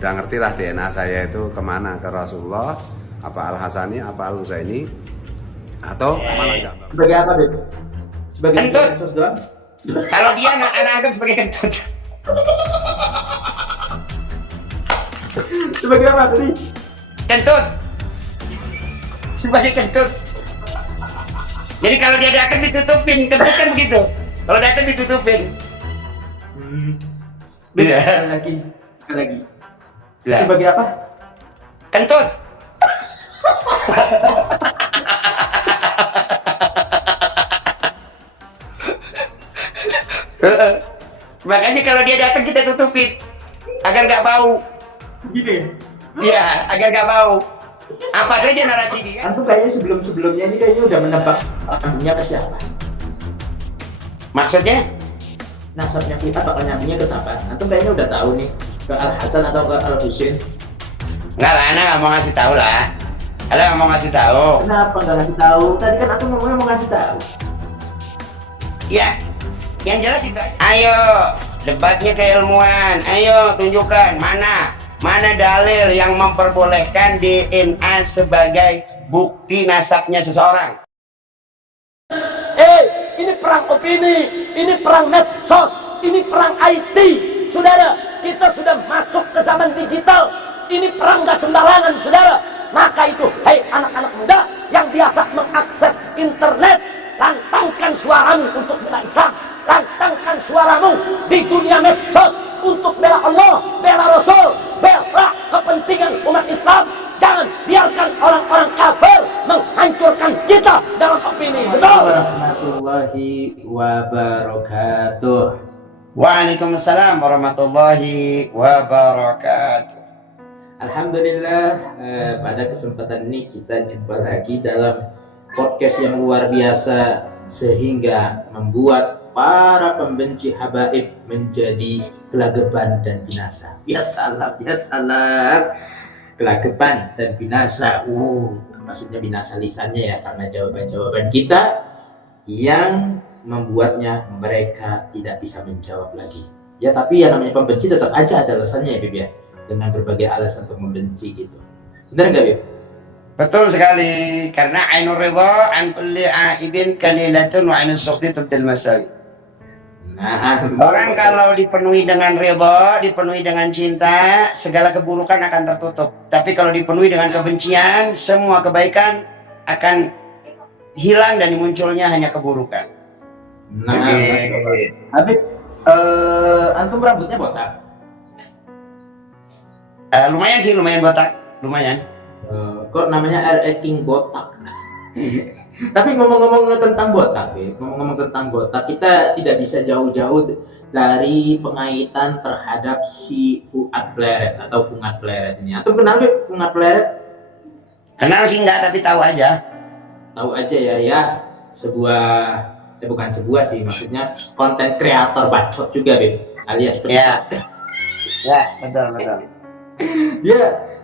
udah ngerti lah DNA saya itu kemana, ke Rasulullah, apa Al Hasani, apa Al Husaini, atau malah enggak. Sebagai apa, Beb? Sebagai Kentut. medsos doang? Kalau dia anak anggap sebagai kentut. Sebagai apa tadi? Kentut. Sebagai kentut. Jadi kalau dia datang ditutupin, kentut kan begitu. Kalau datang ditutupin. Beb, Iya. sekali lagi. Iya. Sebagai apa? Kentut. Makanya kalau dia datang kita tutupin agar nggak bau. Gitu ya? Iya, agar nggak bau. Apa saja narasi dia. Antum kayaknya sebelumnya ini kayaknya udah menebak nyambungnya ke siapa? Maksudnya? Nasabnya kita bakal nyambungnya ke siapa? Antum kayaknya udah tahu nih, ke Al Hasan atau ke Al Husain. Nggak lah, Ana nggak mau ngasih tahu lah. Ana nggak mau ngasih tahu. Kenapa nggak ngasih tahu? Tadi kan antum ngomongnya mau ngasih tahu. Ya, yang jelas itu aja. Ayo, debatnya keilmuan. Ayo, tunjukkan mana dalil yang memperbolehkan DNA sebagai bukti nasabnya seseorang. Ini perang opini, ini perang medsos, ini perang IT. Saudara, kita sudah masuk ke zaman digital. Ini perang gak sembarangan, saudara. Maka itu, hei anak-anak muda yang biasa mengakses internet, lantangkan suaramu untuk bela Islam. Lantangkan suaramu di dunia medsos untuk bela Allah, bela Rasul, bela kepentingan umat Islam. Jangan biarkan orang-orang kafir menghancurkan kita dalam opini. Betul? Warahmatullahi wabarakatuh. Waalaikumsalam warahmatullahi wabarakatuh. Alhamdulillah, pada kesempatan ini kita jumpa lagi dalam podcast yang luar biasa sehingga membuat para pembenci habaib menjadi gelagapan dan binasa. Ya salam, ya salam. Gelagapan dan binasa. Maksudnya binasa lisannya ya, karena jawaban-jawaban kita yang membuatnya mereka tidak bisa menjawab lagi. Ya tapi ya namanya pembenci tetap aja ada alasannya ya Bib ya, dengan berbagai alasan untuk membenci gitu. Benar nggak Bib? Betul sekali, karena ainur ridha an kulli aibin kalilatun wa ainus sukhti tubdil masawi. Nah, Orang kalau dipenuhi dengan ridha, dipenuhi dengan cinta, segala keburukan akan tertutup. Tapi kalau dipenuhi dengan kebencian, semua kebaikan akan hilang dan munculnya hanya keburukan. nah, Habib, antum rambutnya botak. Lumayan sih, lumayan botak, lumayan. Kok namanya RE King Botak? Tapi ngomong-ngomong tentang botak, kita tidak bisa jauh-jauh dari pengaitan terhadap si Fuad Pleret atau Fungat Pleret ini. Antum kenal Beb Fungat Pleret? Kenal sih enggak, tapi tahu aja. Tahu aja ya, sebuah bukan sebuah sih, maksudnya konten kreator bacot juga Beb, alias Ya. Ya, betul.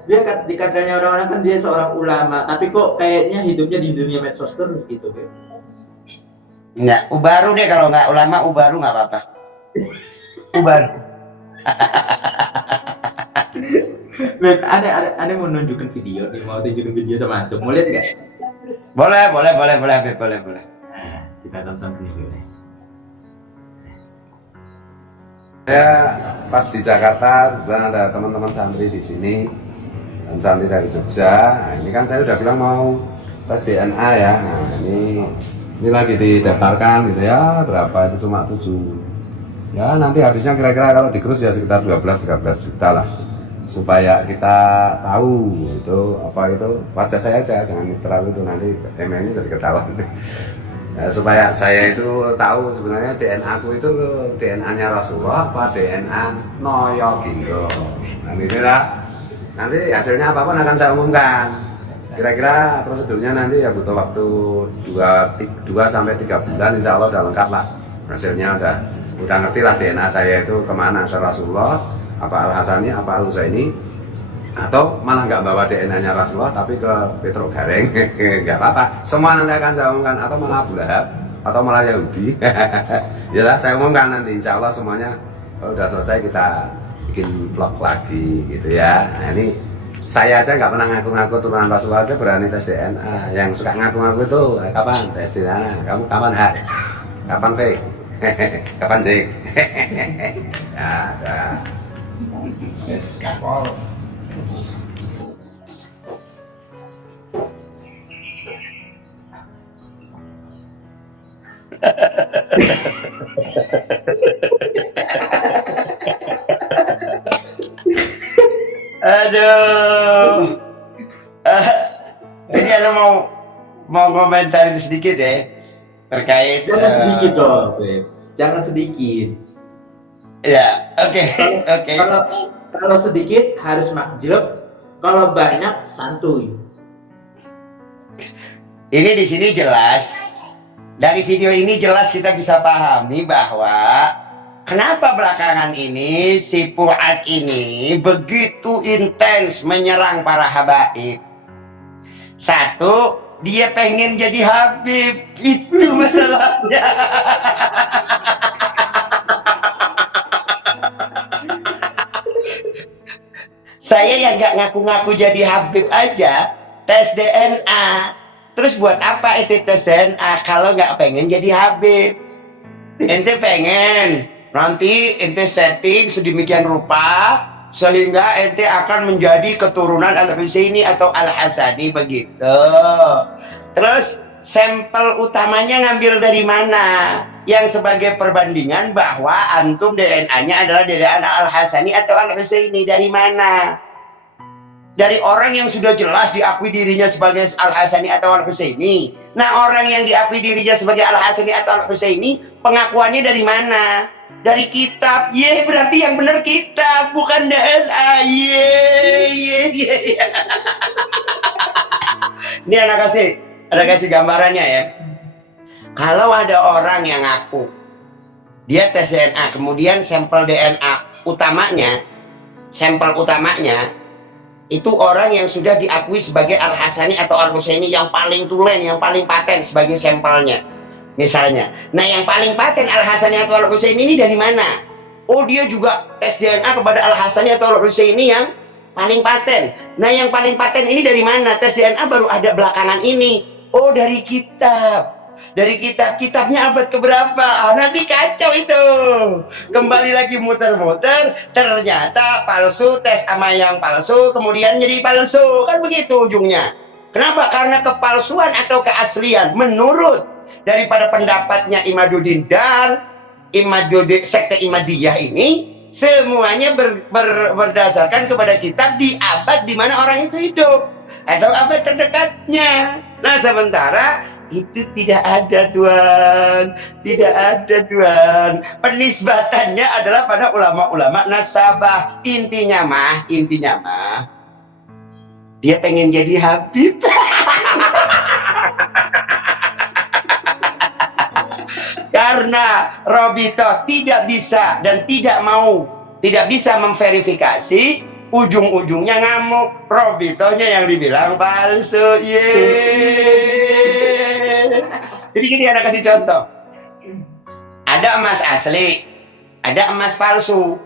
dia dikatanya orang-orang kan dia seorang ulama, tapi kok kayaknya hidupnya di dunia medsos terus gitu Beb. Enggak, ubaru deh kalau enggak ulama, ubaru enggak apa-apa. Ubaru. Beb, ada mau nunjukin video nih, mau tunjukin video sama antum, mau lihat nggak? Boleh, Beb, boleh. Nah, kita tonton video ini. Saya pas di Jakarta, kebetulan ada teman-teman santri di sini dan santri dari Jogja. Nah, ini kan saya udah bilang mau tes DNA ya. Nah, ini lagi didaftarkan gitu ya. Berapa itu cuma 7. Ya nanti habisnya kira-kira kalau digerus ya sekitar 12-13 juta lah. Supaya kita tahu itu apa itu wajah saya aja, jangan terlalu itu nanti MN jadi ketahuan. Ya, supaya saya itu tahu sebenarnya DNA aku itu DNA-nya Rasulullah apa DNA Noyo Gindo. Nah ini lah, nanti hasilnya apapun akan saya umumkan. Kira-kira prosedurnya nanti ya butuh waktu 2-3 bulan, insya Allah udah lengkap lah. Hasilnya udah ngerti lah DNA saya itu kemana, ke Rasulullah, apa Al Hasani, apa Al Husaini, atau malah nggak bawa DNA-nya Rasulullah tapi ke Petro Gareng. Nggak apa-apa, semua nanti akan saya umumkan, atau malah Abu Lahab atau malah Yahudi. Ya lah, saya umumkan nanti insya Allah semuanya. Kalau udah selesai kita bikin vlog lagi gitu ya. Nah ini saya aja nggak pernah ngaku-ngaku turunan Rasulullah aja berani tes DNA. Yang suka ngaku-ngaku itu kapan tes DNA? Kamu kapan Hak? Kapan V? Kapan Zik? Ada. Gaspol. Aduh. Jadi Anda mau komentarin sedikit ya terkait. Jangan sedikit dong, Beb. Jangan sedikit. Ya, oke. Kalau sedikit harus makjub, kalau banyak santuy. Ini di sini jelas. Dari video ini jelas kita bisa pahami bahwa kenapa belakangan ini si Fuad ini begitu intens menyerang para habaib. Satu, dia pengen jadi Habib. Itu masalahnya. Saya yang gak ngaku-ngaku jadi Habib aja tes DNA. Terus buat apa ente tes DNA kalau nggak pengen jadi Habib? Ente pengen nanti ente setting sedemikian rupa sehingga ente akan menjadi keturunan Al-Husaini atau Al-Hasani begitu. Terus sampel utamanya ngambil dari mana? Yang sebagai perbandingan bahwa antum DNA-nya adalah DNA Al-Hasani atau Al-Husaini dari mana? Dari orang yang sudah jelas diakui dirinya sebagai Al-Hasani atau Al-Husaini. Nah, orang yang diakui dirinya sebagai Al-Hasani atau Al-Husaini, pengakuannya dari mana? Dari kitab. Ye, berarti yang benar kitab, bukan DNA. Ye. Ini anak kasih gambarannya ya. Kalau ada orang yang ngaku, dia tes DNA, kemudian sampel DNA utamanya, itu orang yang sudah diakui sebagai Al-Hasani atau Al-Husaini yang paling tulen, yang paling paten sebagai sampelnya. Misalnya. Nah, yang paling paten Al-Hasani atau Al-Husaini ini dari mana? Oh, dia juga tes DNA kepada Al-Hasani atau Al-Husaini yang paling paten. Nah, yang paling paten ini dari mana? Tes DNA baru ada belakangan ini. Oh, dari kitab. Dari kitabnya abad keberapa? Nanti kacau itu. Kembali lagi muter-muter, ternyata palsu, tes sama yang palsu, kemudian jadi palsu. Kan begitu ujungnya. Kenapa? Karena kepalsuan atau keaslian menurut daripada pendapatnya Imaduddin dan sekte Imadiyah ini semuanya berdasarkan kepada kitab di abad di mana orang itu hidup atau abad terdekatnya. Nah, sementara itu tidak ada Tuhan, penisbatannya adalah pada ulama-ulama nasabah. Intinya mah dia pengen jadi Habib. Karena Robito tidak bisa dan tidak bisa memverifikasi, ujung-ujungnya ngamuk. Robitonya yang dibilang palsu. Jadi gini, Anda kasih contoh. Ada emas asli, ada emas palsu.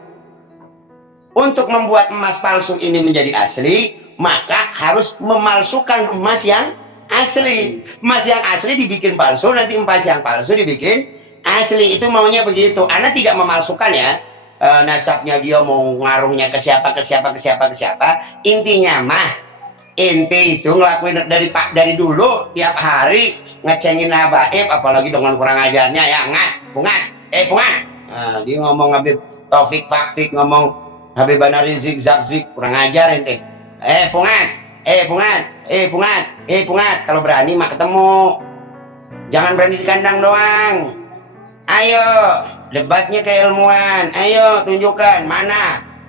Untuk membuat emas palsu ini menjadi asli, maka harus memalsukan emas yang asli. Emas yang asli dibikin palsu, nanti emas yang palsu dibikin asli. Itu maunya begitu. Anda tidak memalsukan ya. Nasabnya dia mau ngaruhnya ke siapa. Intinya mah ente itu ngelakuin dari dulu tiap hari ngecengin habaib, apalagi dengan kurang ajarnya ya. Pungat. Nah, dia ngomong Habib Taufik Fakfik, ngomong Habib Anari Zigzag, kurang ajar ente. Pungat. Kalau berani mah ketemu. Jangan berani di kandang doang. Ayo, debatnya keilmuan. Ayo tunjukkan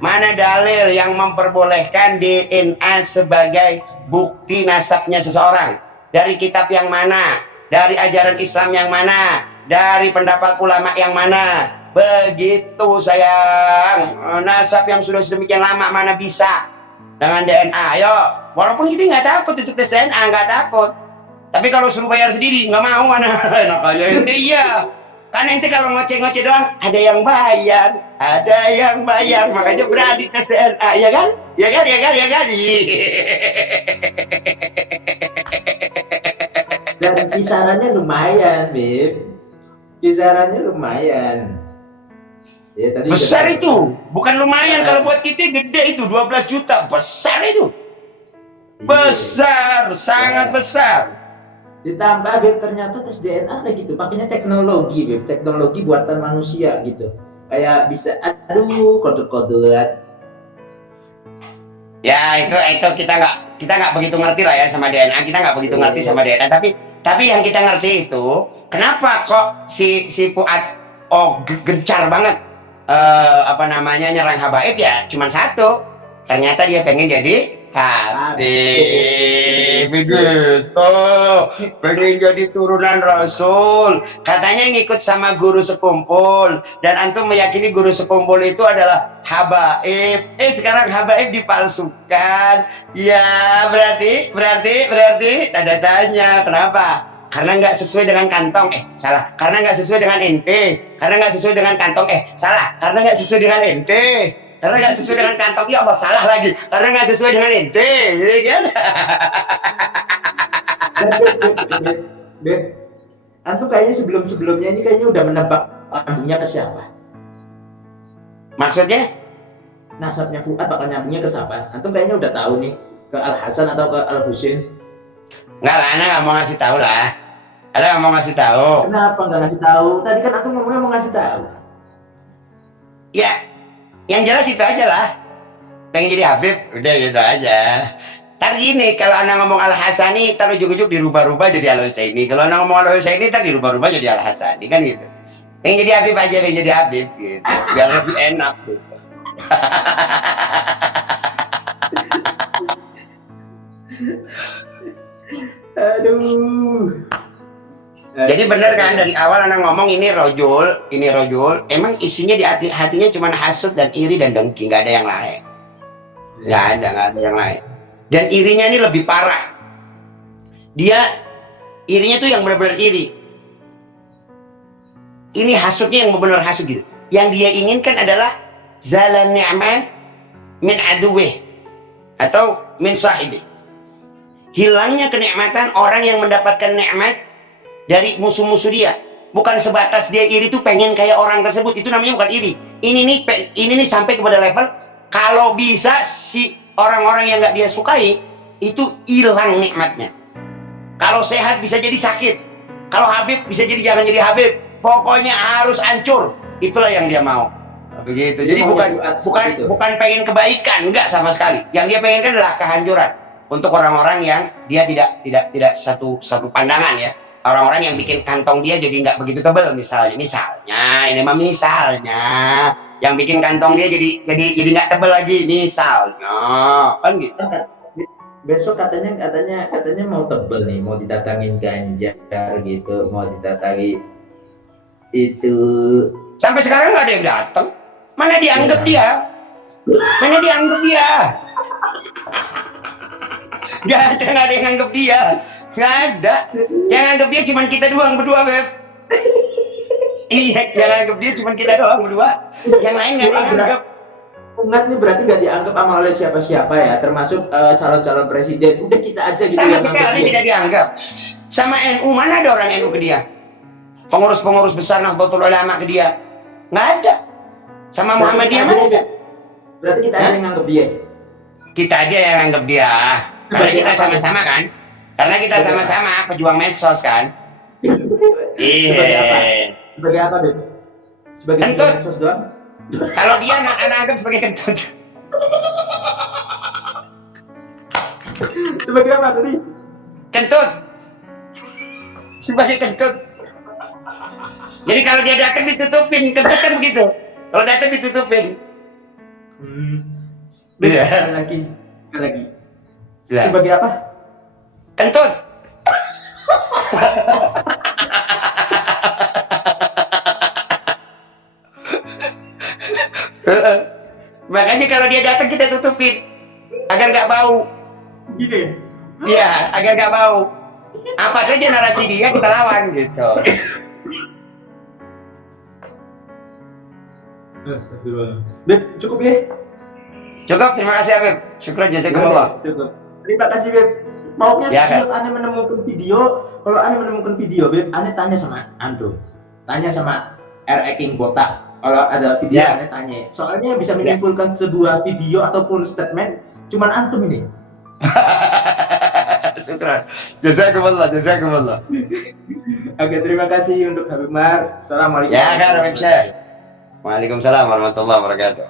mana dalil yang memperbolehkan DNA sebagai bukti nasabnya seseorang. Dari kitab yang mana? Dari ajaran Islam yang mana? Dari pendapat ulama yang mana? Begitu sayang. Nasab yang sudah sedemikian lama mana bisa dengan DNA? Ayo, walaupun kita nggak takut untuk tes DNA, nggak takut. Tapi kalau suruh bayar sendiri, nggak mau mana? Enak aja ente iya. Kan ente kalau ngoceh-ngoceh doang, ada yang bayar, makanya berani tes DNA, ya kan? Ya kan? Dan kisarannya lumayan, Beb. Kisarannya lumayan. Ya, tadi Besar itu, bukan lumayan kalau buat kita gede itu 12 juta, besar itu. Besar, sangat besar. Ditambah Beb, ternyata tes DNA kayak gitu, pakainya teknologi Beb, teknologi buatan manusia gitu. Kayak bisa, aduh, kode-kodean. Ya itu kita nggak begitu ngerti lah ya sama DNA, kita nggak begitu ngerti sama DNA. Tapi yang kita ngerti itu, kenapa kok si Fuad gencar banget nyerang habaib ya cuma satu, ternyata dia pengen jadi Habib, begitu, pengen jadi turunan Rasul, katanya ngikut sama guru sekumpul, dan antum meyakini guru sekumpul itu adalah habaib. Sekarang habaib dipalsukan, ya berarti tanda tanya, kenapa? Karena nggak sesuai dengan kantong, salah. Karena nggak sesuai dengan ente, karena nggak sesuai dengan kantong, salah. Karena nggak sesuai dengan ente. Karena nggak sesuai dengan kantong, ya Allah salah lagi. Karena nggak sesuai dengan ente, kan? Beb, antum kayaknya sebelumnya ini kayaknya udah menebak nyambungnya ke siapa? Maksudnya? Nasabnya Fuad bakal nyambungnya ke siapa? Antum kayaknya udah tahu nih, ke Al Hasan atau ke Al Husain? Nggak lah, Ana nggak mau ngasih tahu lah. Ana nggak mau ngasih tahu. Kenapa nggak ngasih tahu? Tadi kan antum ngomongnya mau ngasih tahu. Ya, yang jelas itu aja lah. Pengen jadi Habib, udah gitu aja. Ntar gini, kalau anak ngomong Al-Hasani, ntar ujuk-ujuk dirubah-rubah jadi Al-Husaini. Kalau anak ngomong Al-Husaini, ntar dirubah-rubah jadi Al-Hasani, kan gitu. Pengen jadi Habib aja, pengen jadi Habib, gitu. Biar lebih enak, gitu. Aduh. Jadi benar kan, dari awal anak ngomong ini rojul, emang isinya di hatinya cuma hasud dan iri dan dengki, nggak ada yang lain. Nggak ada yang lain. Dan irinya ini lebih parah. Dia irinya tuh yang benar-benar iri. Ini hasudnya yang benar-benar hasud gitu. Yang dia inginkan adalah zalan ni'mah min aduwih atau min sahibi. Hilangnya kenikmatan orang yang mendapatkan nikmat dari musuh-musuh dia. Bukan sebatas dia iri tuh pengen kayak orang tersebut, itu namanya bukan iri. Ini nih sampai kepada level kalau bisa si orang-orang yang nggak dia sukai itu hilang nikmatnya. Kalau sehat bisa jadi sakit. Kalau Habib bisa jadi jangan jadi Habib. Pokoknya harus hancur. Itulah yang dia mau. Begitu. Jadi bukan pengen kebaikan, enggak sama sekali. Yang dia pengen adalah kehancuran untuk orang-orang yang dia tidak satu pandangan ya. Orang-orang yang bikin kantong dia jadi nggak begitu tebal misalnya ini mah misalnya yang bikin kantong dia jadi nggak tebal lagi misalnya kan gitu. Besok katanya mau tebel nih, mau didatangin Ganjar gitu, mau didatangi itu. Sampai sekarang nggak ada yang datang. Mana dianggap dia? Nggak ada yang anggap dia. Nggak ada. Yang anggap dia cuma kita doang berdua, Beb. Iya, yang anggap dia cuma kita doang berdua. Yang lain nggak ada yang anggap. Ungat nih berarti nggak dianggap sama oleh siapa-siapa ya, termasuk calon-calon presiden. Udah kita aja gitu. Sama sekali tidak dianggap. Sama NU, mana ada orang NU ke dia? Pengurus-pengurus besar Nahdlatul Ulama ke dia? Nggak ada. Sama Muhammadiyah mana? Berarti kita aja yang nganggap dia. Kita aja yang anggap dia. Karena kita sama-sama kan? Karena kita sama-sama pejuang medsos kan? Iya. Sebagai apa, Beb? Sebagai pejuang medsos doang? Kalau dia anak anggap sebagai kentut. Sebagai apa tadi? Kentut. Sebagai kentut. Jadi kalau dia datang ditutupin, kentut kan begitu. Kalau datang ditutupin. Iya. Sekali lagi. Ya. Sebagai apa? Kentut. Makanya kalau dia datang kita tutupin agar nggak bau. Gitu ya? Iya, agar nggak bau. Apa saja narasi dia kita lawan gitu. Astagfirullah. Beb, cukup ya? Cukup, terima kasih Habib. Syukran jazakumullah. Cukup. Terima kasih Beb. Pokoknya Ya, setiap Ane menemukan video, kalau Ane menemukan video Beb, Ane tanya sama Andro. Tanya sama R.E. King Botak. Kalau ada video Ya. Ane tanya. Soalnya bisa menyimpulkan sebuah video ataupun statement cuman antum ini. Syukran. Jazakumullah, jazakumullah. Oke, terima kasih untuk Habib Mar. Assalamualaikum. Ya kan Habib Syekh. Waalaikumsalam warahmatullahi wabarakatuh.